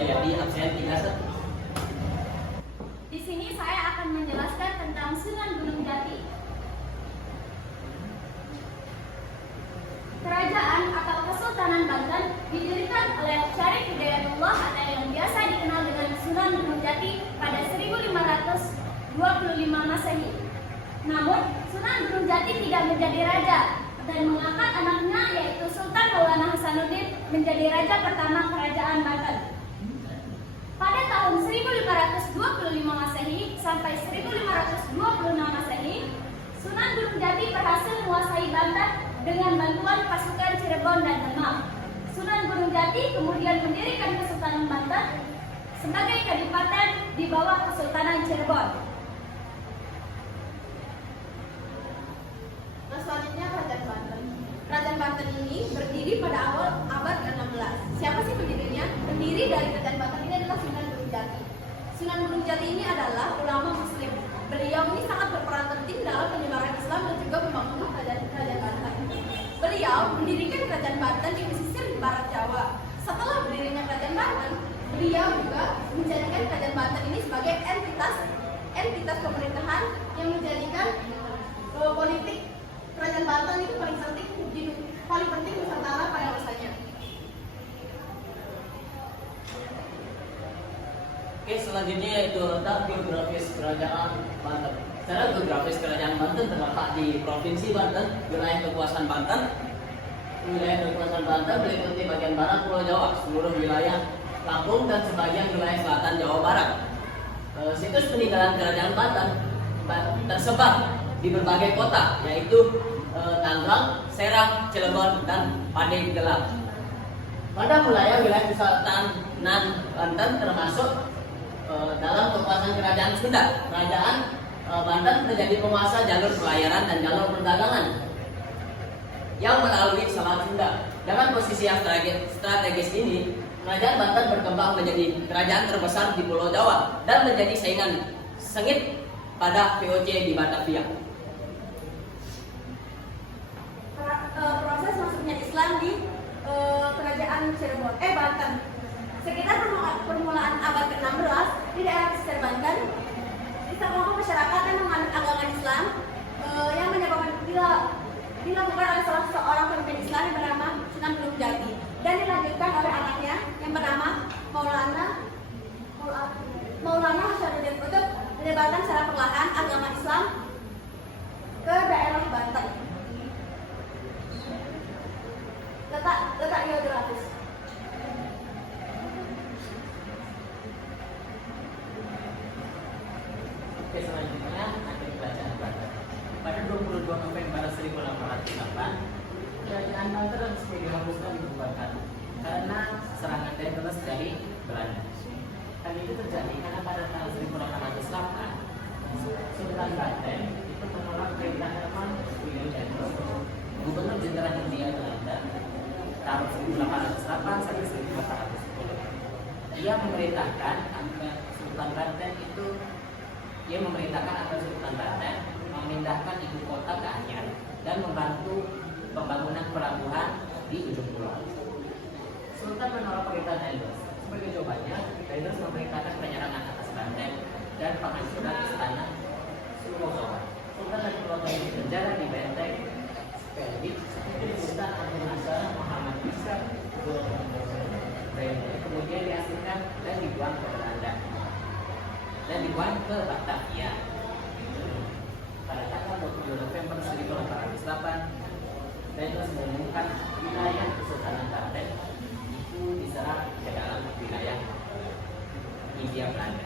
Jayadi absen 31. Di sini saya akan menjelaskan tentang Sunan Gunung Jati. Kerajaan atau Kesultanan Banten didirikan oleh Syarif Hidayatullah atau yang biasa dikenal dengan Sunan Gunung Jati pada 1525 Masehi. Namun, Sunan Gunung Jati tidak menjadi raja dan mengangkat anaknya yaitu Sultan Maulana Hasanuddin menjadi raja pertama Kerajaan Banten. Pada tahun 1525 Masehi sampai 1526 Masehi, Sunan Gunung Jati berhasil menguasai Banten dengan bantuan pasukan Cirebon dan Demak. Sunan Gunung Jati kemudian mendirikan Kesultanan Banten sebagai kadipaten di bawah Kesultanan Cirebon. Nah, selanjutnya Kerajaan Banten. Kerajaan Banten ini berdiri pada awal abad ke-16. Siapa sih pendirinya? Pendiri dari Kerajaan Banten ini adalah Sunan Gunung Jati. Sunan Gunung Jati ini adalah ulama Muslim. Beliau ini sangat berperan penting dalam penyebaran Islam dan juga pembangunan Kerajaan Banten. Beliau mendirikan Kerajaan Banten di pesisir barat Jawa. Setelah berdirinya Kerajaan Banten, beliau juga menjadikan Kerajaan Banten ini sebagai entitas pemerintahan yang menjadikan politik Kerajaan Banten itu paling penting Nusantara pada masanya. Oke, selanjutnya yaitu letak geografis Kerajaan Banten. Secara geografis Kerajaan Banten terletak di Provinsi Banten, wilayah kekuasaan Banten. Wilayah kekuasaan Banten meliputi bagian barat Pulau Jawa, seluruh wilayah Lampung dan sebagian wilayah selatan Jawa Barat. Situs peninggalan Kerajaan Banten tersebar di berbagai kota, yaitu Tangerang, Serang, Cilegon, dan Pandeglang. Pada wilayah kesultanan Banten termasuk dalam kekuasaan Kerajaan Sunda. Kerajaan Banten menjadi penguasa jalur pelayaran dan jalur perdagangan yang melalui Selat Sunda. Dengan posisi yang strategis ini, Kerajaan Banten berkembang menjadi kerajaan terbesar di Pulau Jawa dan menjadi saingan sengit pada VOC di Batavia. Proses masuknya Islam di Kerajaan Cirebon, Banten. Sekitar permulaan abad ke-16 di daerah pesisir Banten, di sekelompok masyarakat yang menganut agama Islam yang menyebabkan dilakukan oleh salah seorang pemimpin Islam yang bernama Sunan Gunung Jati dan dilanjutkan oleh anaknya yang bernama Maulana Hasanuddin untuk menyebarkan secara perlahan agama Islam ke daerah Banten. Letak geografis. Oke, selanjutnya ada Kerajaan Banten. Pada 22 November 1808, Kerajaan Banten resmi dihapuskan dibubarkan karena serangan Daedalus dari Belanda. Hal itu terjadi karena pada tahun 1808, Sultan Banten itu menolak perintah Herman William Daedalus, Gubernur Jenderal Hindia Belanda, tahun 1808 sampai 1810. Ia memerintahkan agar Sultan Banten memindahkan ibu kota ke Anyar dan membantu pembangunan pelabuhan di ujung pulau. Sultan menolak perintah Daedalus. Sebagai jawabannya, Daedalus memerintahkan penyerangan atas Banten dan penghancuran istana Suwosono. Sultan dan keluarga di penjara di benteng Speldik. Sultan Agung Hasan Muhammad Bisa kemudian diasingkan dan dibuang ke Belanda dan dibuang ke Batavia. Pada tanggal 20 November 1808, Daedalus mengumumkan wilayah Kesultanan Banten itu diserah ke dalam wilayah Hindia Belanda.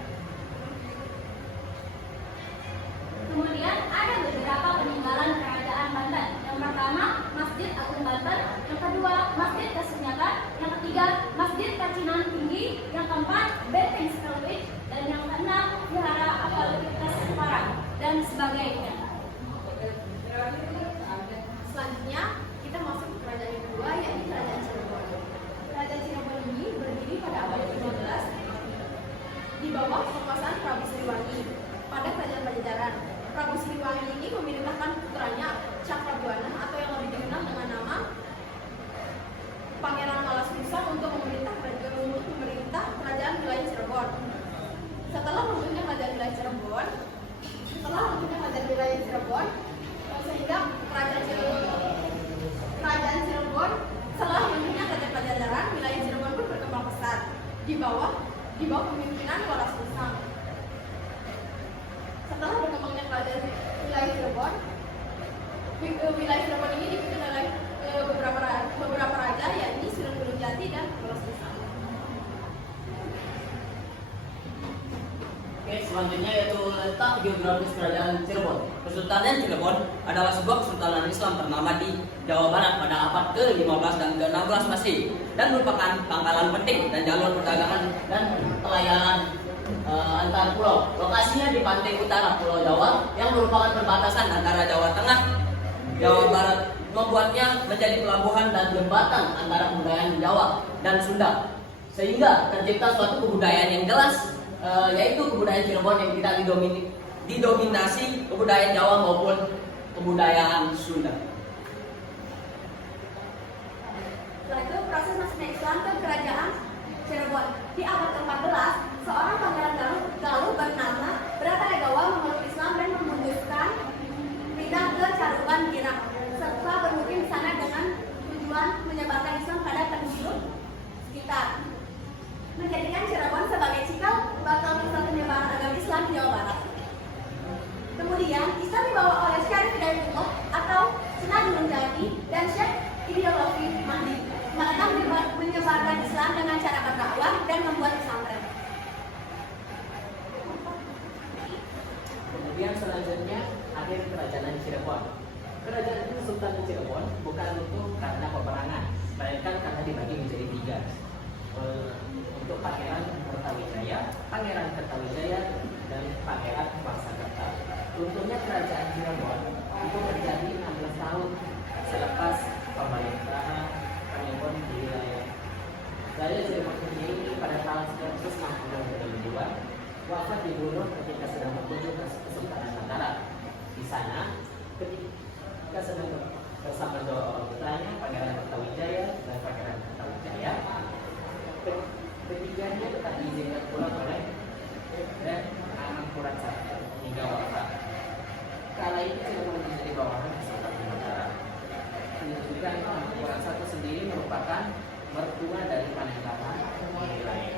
Kemudian ada beberapa peninggalan Kerajaan Banten. Yang pertama, Masjid Agung Banten. Yang kedua, Masjid Kasunyatan. Yang ketiga, Masjid Kacinan Tinggi. Yang keempat, Benteng Skelwich. Dan yang keenam, Vihara Avalokiteshvara Semarang dan sebagainya. Selanjutnya kita masuk ke kerajaan yang kedua, yaitu Kerajaan Cirebon. Kerajaan Cirebon ini berdiri pada abad ke-15 di bawah kekuasaan Prabu Siliwangi. Pada kerajaan Pajajaran, Prabu Siliwangi ini memerintahkan putranya Cakrabuana atau yang lebih dikenal dengan nama Pangeran Malasusa untuk memerintah kerajaan Cirebon. Setelah lenyapnya kerajaan wilayah Cirebon, sehingga kerajaan Cirebon setelah lenyapnya kerajaan Pajajaran, wilayah Cirebon pun berkembang pesat di bawah pemimpinan Waras Usang. Setelah berkembangnya kerajaan wilayah Cirebon ini dipimpin oleh beberapa raja, yakni Sunan Gunung Jati dan Waras Usang. Oke, selanjutnya yaitu letak geografis kerajaan Cirebon. Kesultanan Cirebon adalah sebuah kesultanan Islam ternama di Jawa Barat pada abad ke-15 dan ke-16 Masehi dan merupakan pangkalan penting dan jalur perdagangan dan pelayaran antar pulau. Lokasinya di pantai utara Pulau Jawa yang merupakan perbatasan antara Jawa Tengah, Jawa Barat, membuatnya menjadi pelabuhan dan jembatan antara kebudayaan Jawa dan Sunda, sehingga tercipta suatu kebudayaan yang jelas, yaitu kebudayaan Cirebon yang tidak didominasi kebudayaan Jawa maupun kebudayaan Sunda. Setelah itu proses masuknya Islam ke kerajaan Cirebon. Di abad ke-14, seorang pangeran Galuh bernama Bratayagawa memeluk Islam dan memutuskan pindah ke Caruban Irak, serta bermukim di sana dengan tujuan menyebarkan Islam pada penduduk sekitar, menjadikan Cirebon sebagai cikal bakal pusat penyebaran agama Islam di Jawa Barat. Kemudian Islam dibawa oleh Syarif Hidayatullah atau Sunan Gunung Jati dan Syekh Ideologi Mahdi. Mereka menyebarkan Islam dengan cara berdakwah dan membuat pesantren. Kemudian selanjutnya akhir kerajaan Cirebon. Kerajaan Sultan Cirebon bukan karena peperangan, melainkan karena dibagi menjadi 3. Untuk Pangeran Kertawijaya, Pangeran Kertawijaya, dan Pangeran Wangsakerta. Runtuhnya kerajaan Cirebon itu terjadi 16 tahun selepas pemerintahan Pangeran di wilayah Raya Cirebon sendiri pada tahun 1962 wafat dibunuh ketika sedang berkunjung ke Kesultanan Mataram. Di sana, ketika sedang bersama dua orang putranya, Pangeran Kertawijaya dan Pangeran Kertawijaya, ketiganya tetap diizinkan pulang oleh dan Amangkurat I hingga wafat. Kala itu Cirebon menjadi bawahan Kesultanan Mataram. Menunjukkan Amangkurat I sendiri merupakan mertua dari Panembahan di wilayah